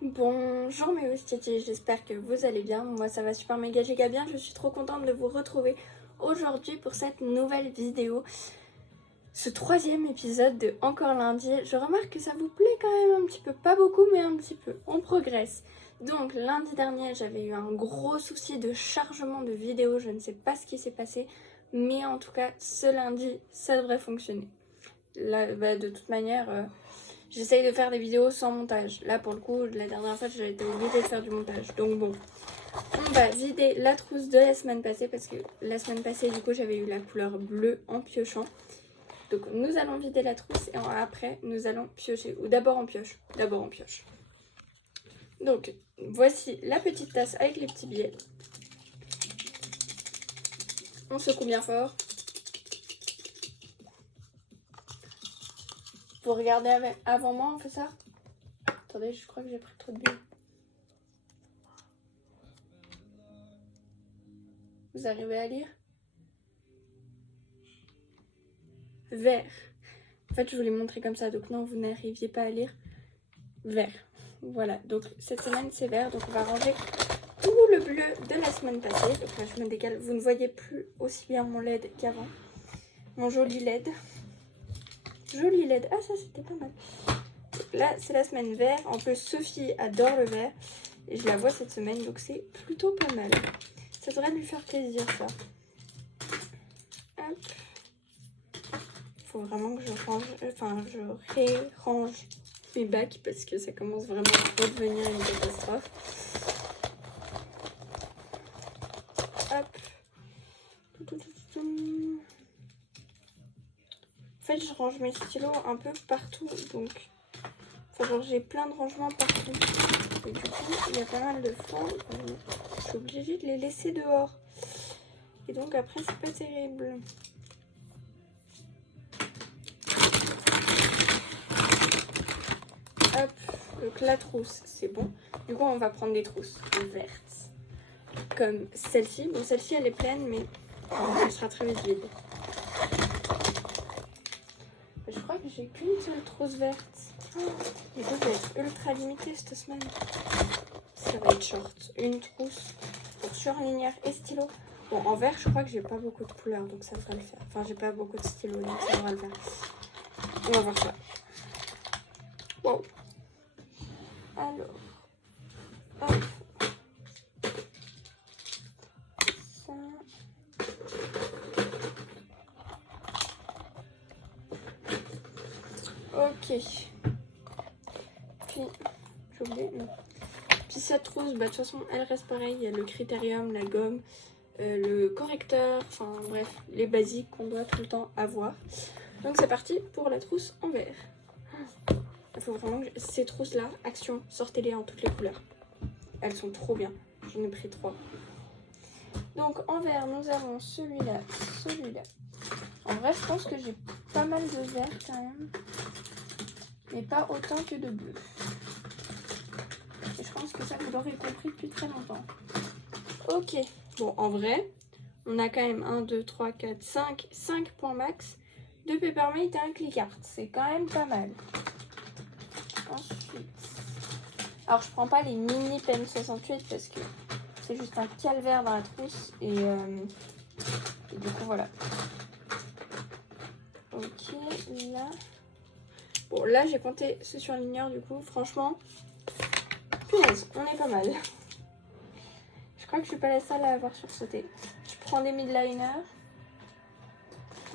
Bonjour mes Oustitis, j'espère que vous allez bien. Moi ça va super méga giga bien. Je suis trop contente de vous retrouver aujourd'hui pour cette nouvelle vidéo. Ce troisième épisode de Encore lundi. Je remarque que ça vous plaît quand même un petit peu. Pas beaucoup mais un petit peu. On progresse. Donc lundi dernier j'avais eu un gros souci de chargement de vidéo. Je ne sais pas ce qui s'est passé. Mais en tout cas ce lundi ça devrait fonctionner. Là, de toute manière... J'essaye de faire des vidéos sans montage. Là, pour le coup, la dernière fois, j'ai été obligée de faire du montage. Donc bon, on va vider la trousse de la semaine passée parce que la semaine passée, du coup, j'avais eu la couleur bleue en piochant. Donc nous allons vider la trousse et après, nous allons piocher. Ou d'abord on pioche. D'abord on pioche. Donc, voici la petite tasse avec les petits billets. On secoue bien fort. Vous regardez avant moi, on fait ça? Attendez, je crois que j'ai pris trop de bulles. Vous arrivez à lire? Vert. En fait, je vous l'ai montré comme ça, donc non, vous n'arriviez pas à lire. Vert. Voilà, donc cette semaine, c'est vert. Donc on va ranger tout le bleu de la semaine passée. Donc là, je me décale. Vous ne voyez plus aussi bien mon LED qu'avant. Mon joli LED. Joli LED. Ah, ça, c'était pas mal. Donc là, c'est la semaine vert. En plus, Sophie adore le vert. Et je la vois cette semaine, donc c'est plutôt pas mal. Ça devrait lui faire plaisir, ça. Hop. Faut vraiment que je range, je rérange mes bacs parce que ça commence vraiment à devenir une catastrophe. Hop. En fait, je range mes stylos un peu partout, donc genre j'ai plein de rangements partout. Et du coup, il y a pas mal de fois où je suis obligée de les laisser dehors. Et donc après, c'est pas terrible. Hop, donc la trousse, c'est bon. Du coup, on va prendre des trousses vertes. Comme celle-ci. Bon, celle-ci, elle est pleine, mais elle sera très vite vide. Je crois que j'ai qu'une seule trousse verte. Du coup, ça va être ultra limité cette semaine. Ça va être short. Une trousse pour surligneur et stylo. Bon, en vert, je crois que j'ai pas beaucoup de couleurs, donc ça devrait le faire. Enfin, j'ai pas beaucoup de stylos, donc ça devrait le faire. On va voir ça. Wow. Alors, hop. Ça. Ok. Puis, j'ai oublié. Non. Puis cette trousse, bah, de toute façon, elle reste pareil. Il y a le critérium, la gomme, le correcteur, enfin bref, les basiques qu'on doit tout le temps avoir. Donc c'est parti pour la trousse en vert. Il faut vraiment que ces trousses-là, action, sortez-les en toutes les couleurs. Elles sont trop bien. J'en ai pris 3. Donc en vert, nous avons celui-là, celui-là. En vrai, je pense que j'ai pas mal de vert quand même. Mais pas autant que de bleu. Et je pense que ça, vous l'aurez compris depuis très longtemps. Ok. Bon, en vrai, on a quand même 1, 2, 3, 4, 5 points max. 2 Peppermint et un Clickart. C'est quand même pas mal. Ensuite, alors je prends pas les mini PM68 parce que c'est juste un calvaire dans la trousse et du coup voilà. Ok, là. Bon, là j'ai compté ce surligneur du coup, franchement, punaise, on est pas mal. Je crois que je suis pas la seule à avoir sursauté. Je prends des midliners.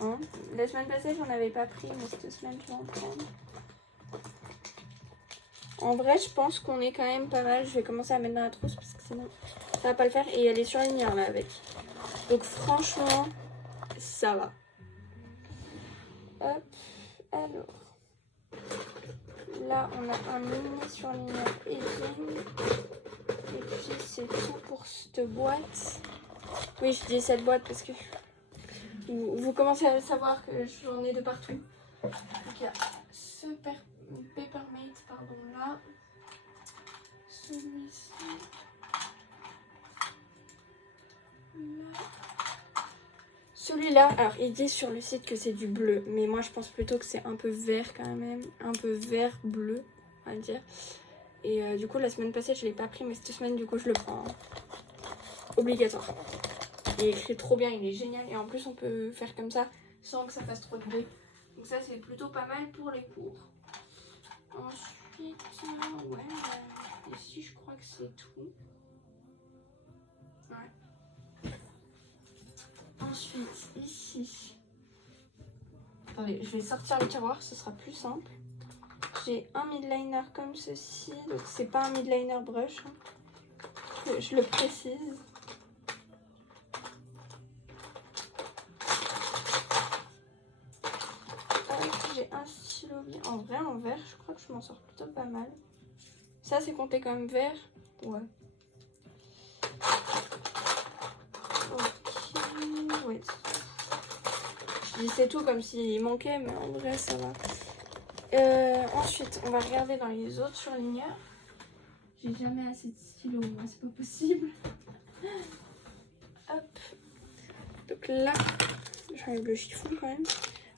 Hein. La semaine passée j'en avais pas pris, mais cette semaine je vais en prendre. En vrai, je pense qu'on est quand même pas mal. Je vais commencer à mettre dans la trousse parce que sinon ça va pas le faire. Et il y a les surligneurs là avec. Donc franchement, ça va. Hop, alors. Là, on a un mini surligneur Egging. Et puis c'est tout pour cette boîte. Oui, je dis cette boîte parce que vous commencez à savoir que j'en ai de partout. Donc il y a ce Peppermint, pardon, là. Celui-ci. Là. Celui-là, alors il dit sur le site que c'est du bleu, mais moi je pense plutôt que c'est un peu vert quand même, un peu vert bleu, on va dire. Et du coup, la semaine passée, je l'ai pas pris, mais cette semaine, du coup, je le prends. Obligatoire. Il est écrit trop bien, il est génial. Et en plus, on peut faire comme ça sans que ça fasse trop de bruit. Donc ça, c'est plutôt pas mal pour les cours. Ensuite, ouais, ici, je crois que c'est tout. Ouais. Ensuite, ici. Attendez, je vais sortir le tiroir, ce sera plus simple. J'ai un midliner comme ceci. Donc, c'est pas un midliner brush. Hein. Je le précise. J'ai un stylo en vrai, en vert, je crois que je m'en sors plutôt pas mal. Ça, c'est compté comme vert. Ouais. Ok, ouais. Je dis c'est tout comme s'il manquait, mais en vrai, ça va. Ensuite, on va regarder dans les autres surligneurs. J'ai jamais assez de stylos, moi, c'est pas possible. Hop. Donc là, j'enlève le chiffon quand même.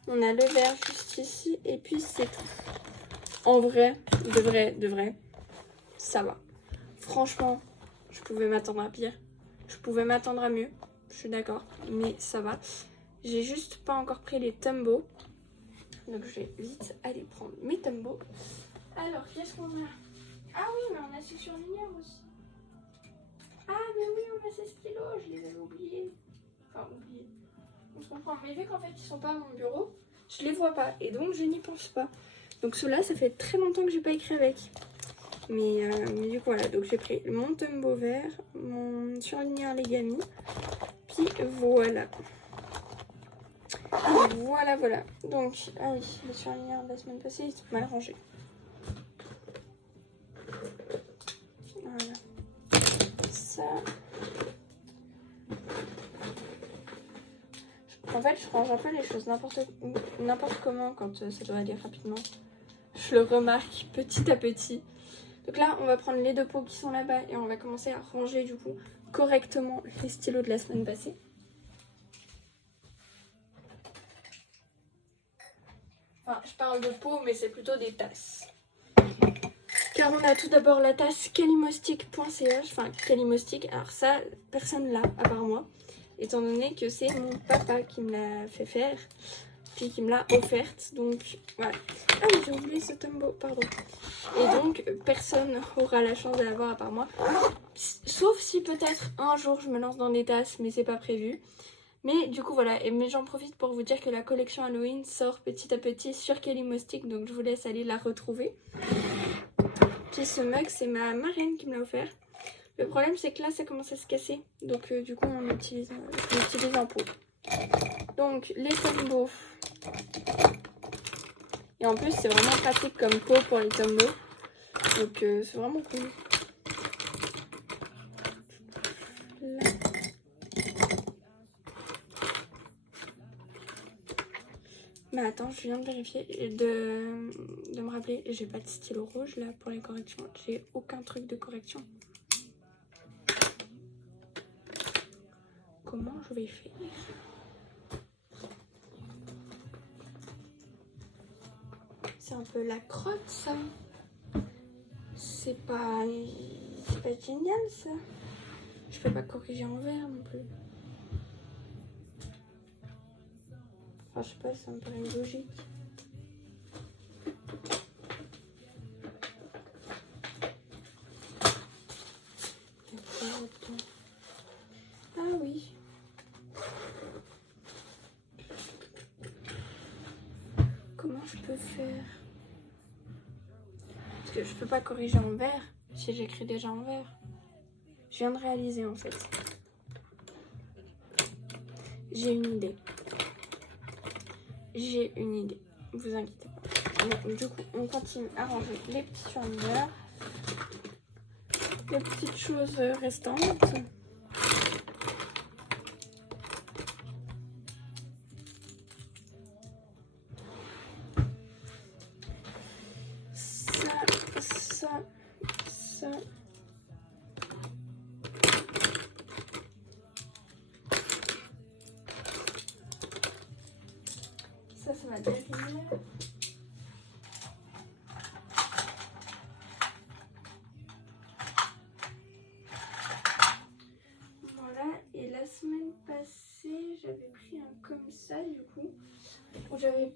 On a le vert juste ici, et puis c'est tout. En vrai, de vrai, ça va. Franchement, je pouvais m'attendre à pire. Je pouvais m'attendre à mieux. Je suis d'accord, mais ça va. J'ai juste pas encore pris les Tombow. Donc je vais vite aller prendre mes Tombow. Alors, qu'est-ce qu'on a? Ah oui, mais on a ces surligneurs aussi. Ah, mais oui, on a ces stylos, je les avais oubliés. Enfin, oubliés. On se comprend. Mais vu qu'en fait, ils sont pas à mon bureau, je les vois pas. Et donc, je n'y pense pas. Donc, ceux-là, ça fait très longtemps que j'ai pas écrit avec. Mais du coup, voilà. Donc, j'ai pris mon Tombow vert, mon surligneur Legami. Puis, voilà. Voilà. Donc, ah oui, les surligneurs de la semaine passée, ils sont mal rangés. Voilà. Ça. En fait, je range un peu les choses n'importe comment quand ça doit aller rapidement. Je le remarque petit à petit. Donc là, on va prendre les deux pots qui sont là-bas et on va commencer à ranger du coup correctement les stylos de la semaine passée. Enfin, je parle de pots, mais c'est plutôt des tasses. Car on a tout d'abord la tasse calimostic.ch, enfin calimostic, alors ça, personne l'a à part moi, étant donné que c'est mon papa qui me l'a fait faire, puis qui me l'a offerte, donc voilà. Ah oui, j'ai oublié ce Tombow, pardon. Et donc, personne aura la chance de l'avoir à part moi, sauf si peut-être un jour je me lance dans des tasses, mais c'est pas prévu. Mais du coup voilà, mais j'en profite pour vous dire que la collection Halloween sort petit à petit sur Calimostic, donc je vous laisse aller la retrouver. Puis ce mug, c'est ma marraine qui me l'a offert. Le problème, c'est que là, ça commence à se casser. Donc du coup, on utilise un pot. Donc les Tombow. Et en plus, c'est vraiment pratique comme pot pour les Tombow. Donc c'est vraiment cool. Là. Mais attends, je viens de vérifier, de me rappeler, j'ai pas de stylo rouge là pour les corrections. J'ai aucun truc de correction. Comment je vais faire? C'est un peu la crotte ça. C'est pas génial ça. Je peux pas corriger en vert non plus. Enfin, je sais pas, ça me paraît logique. Ah oui. Comment je peux faire? Parce que je peux pas corriger en vert si j'écris déjà en vert. Je viens de réaliser en fait. J'ai une idée. Vous inquiétez pas. Donc, du coup, on continue à ranger les petits surligneurs. Les petites choses restantes. Ça. Ça va derrière. ça du coup. Où j'avais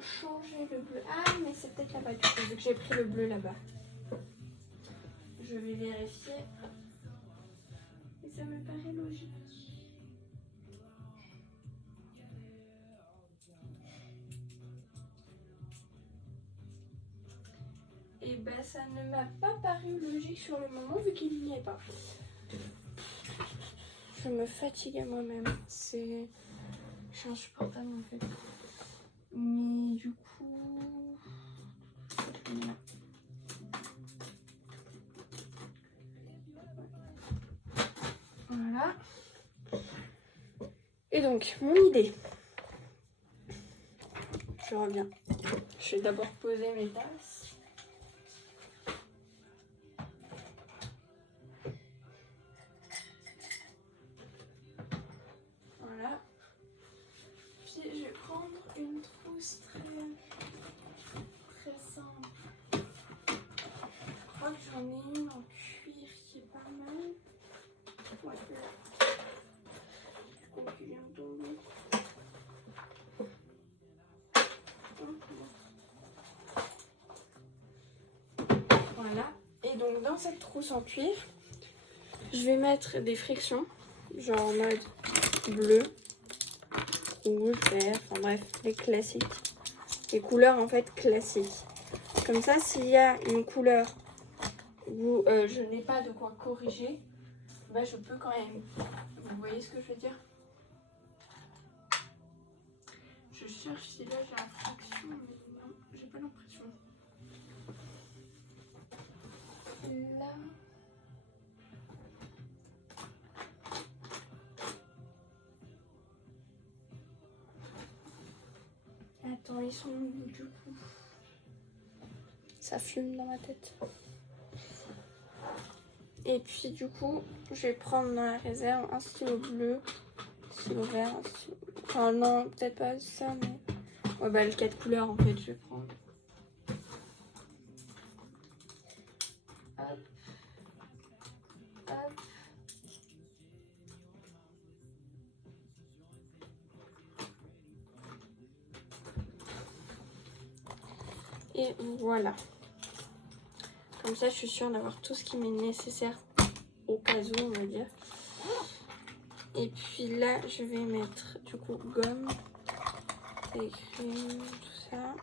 changé le bleu. Ah mais c'est peut-être là-bas du coup, vu que j'ai pris le bleu là-bas. Je vais vérifier. Et ça me paraît logique. Et ben ça ne m'a pas paru logique sur le moment vu qu'il n'y est pas. Je me fatigue à moi-même. C'est insupportable en fait. Mais du coup... Voilà. Et donc, mon idée. Je reviens. Je vais d'abord poser mes tasses. Voilà. Puis je vais prendre une trousse très simple. Je crois que j'en ai une en cuir qui est pas mal. Ouais, là. Je crois qu'il vient de tomber. Voilà. Et donc dans cette trousse en cuir, je vais mettre des frictions, genre en mode bleu, rouge, vert, enfin bref, les classiques. Les couleurs en fait classiques. Comme ça, s'il y a une couleur où je n'ai pas de quoi corriger, bah, je peux quand même. Vous voyez ce que je veux dire? Je cherche si là j'ai la fraction, mais non, j'ai pas l'impression. Là. Attends, ils sont où du coup? Ça fume dans ma tête. Et puis du coup, je vais prendre dans la réserve un stylo bleu, un stylo vert, un stylo... Enfin non, peut-être pas ça, mais... Ouais bah le 4 couleurs en fait, je vais prendre. Hop. Hop. Et voilà. Comme ça, je suis sûre d'avoir tout ce qui m'est nécessaire au cas où, on va dire. Et puis là, je vais mettre du coup gomme, écrit, tout ça.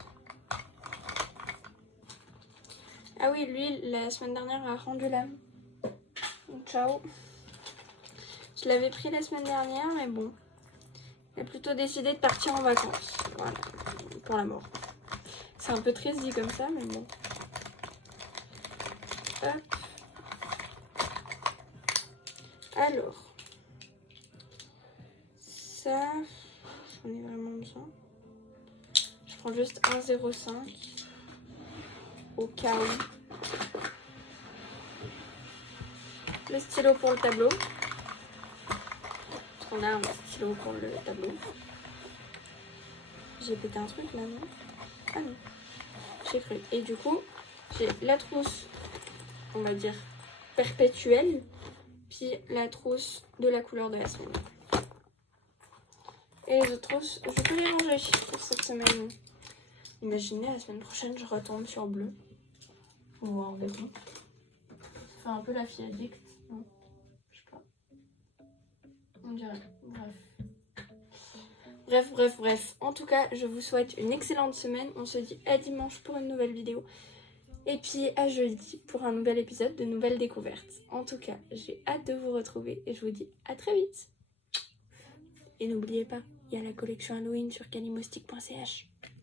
Ah oui, l'huile, la semaine dernière, a rendu l'âme. Donc, ciao. Je l'avais pris la semaine dernière, mais bon. J'ai plutôt décidé de partir en vacances. Voilà, pour la mort. C'est un peu triste dit comme ça, mais bon. Hop. Alors. Ça, j'en ai vraiment besoin. Je prends juste 1,05 au cas où. Le stylo pour le tableau. On a un stylo pour le tableau. J'ai pété un truc là, non? Ah non, j'ai cru. Et du coup, j'ai la trousse, on va dire, perpétuelle, puis la trousse de la couleur de la semaine. Et les autres trousses, je peux les ranger pour cette semaine. Imaginez, la semaine prochaine, je retombe sur bleu. Ou en vêtements. Ça fait un peu la fille addict, non? Je sais pas. On dirait. Bref. En tout cas, je vous souhaite une excellente semaine. On se dit à dimanche pour une nouvelle vidéo. Et puis à jeudi pour un nouvel épisode de nouvelles découvertes. En tout cas, j'ai hâte de vous retrouver et je vous dis à très vite. Et n'oubliez pas, il y a la collection Halloween sur calimostic.ch.